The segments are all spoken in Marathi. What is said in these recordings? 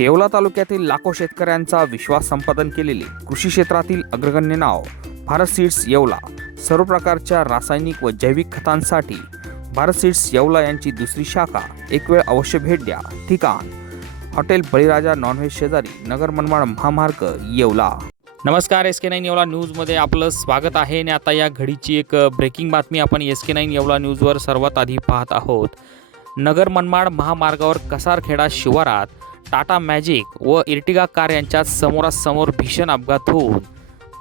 येवला तालुक्यातील लाखो शेतकऱ्यांचा विश्वास संपादन केलेले कृषी क्षेत्रातील अग्रगण्य नाव भारत सीड्स येवला. सर्व प्रकारच्या रासायनिक व जैविक खतांसाठी भारत सीड्स येवला यांची दुसरी शाखा. एक वेळ अवश्य भेट द्या. ठिकाण हॉटेल बळीराजा नॉनव्हेज शेजारी नगर मनमाड महामार्ग येवला. नमस्कार एस के नाईन येवला न्यूजमध्ये आपलं स्वागत आहे आणि आता या घडीची एक ब्रेकिंग बातमी आपण एस के नाईन येवला न्यूजवर सर्वात आधी पाहत आहोत. नगर मनमाड महामार्गावर कसारखेडा शिवारात टाटा मॅजिक व इर्टिगा कार यांच्यात समोरासमोर भीषण अपघात होऊन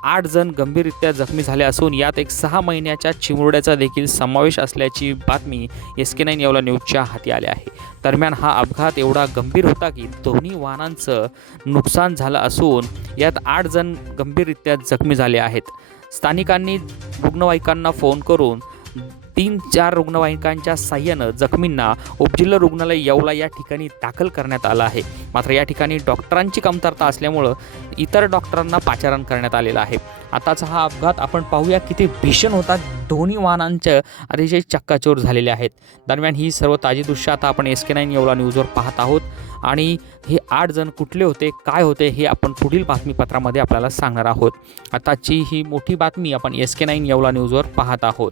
आठ जण गंभीररित्या जखमी झाले असून यात एक सहा महिन्याच्या चिमुरड्याचा देखील समावेश असल्याची बातमी एस के नाईन येवला न्यूजच्या हाती आली आहे. दरम्यान हा अपघात एवढा गंभीर होता की दोन्ही वाहनांचं नुकसान झालं असून यात आठ जण गंभीररित्या जखमी झाले आहेत. स्थानिकांनी रुग्णवाहिकांना फोन करून तीन चार रुग्णवाहिकांच्या साह्यानं जखमींना उपजिल्हा रुग्णालय येवला या ठिकाणी दाखल करण्यात आलं आहे. मात्र या ठिकाणी डॉक्टरांची कमतरता असल्यामुळं इतर डॉक्टरांना पाचारण करण्यात आलेलं आहे. आताचा हा अपघात आपण पाहूया किती भीषण होता. दोन्ही वाहनांच्या अतिशय चक्काचूर झालेले आहेत. दरम्यान ही सर्व ताजी दृश्य आता आपण एस के नाईन येवला न्यूजवर पाहत आहोत. आणि हे आठ जण कुठले होते काय होते हे आपण पुढील बातमीपत्रामध्ये आपल्याला सांगणार आहोत. आताची ही मोठी बातमी आपण एस के नाईन येवला न्यूजवर पाहत आहोत.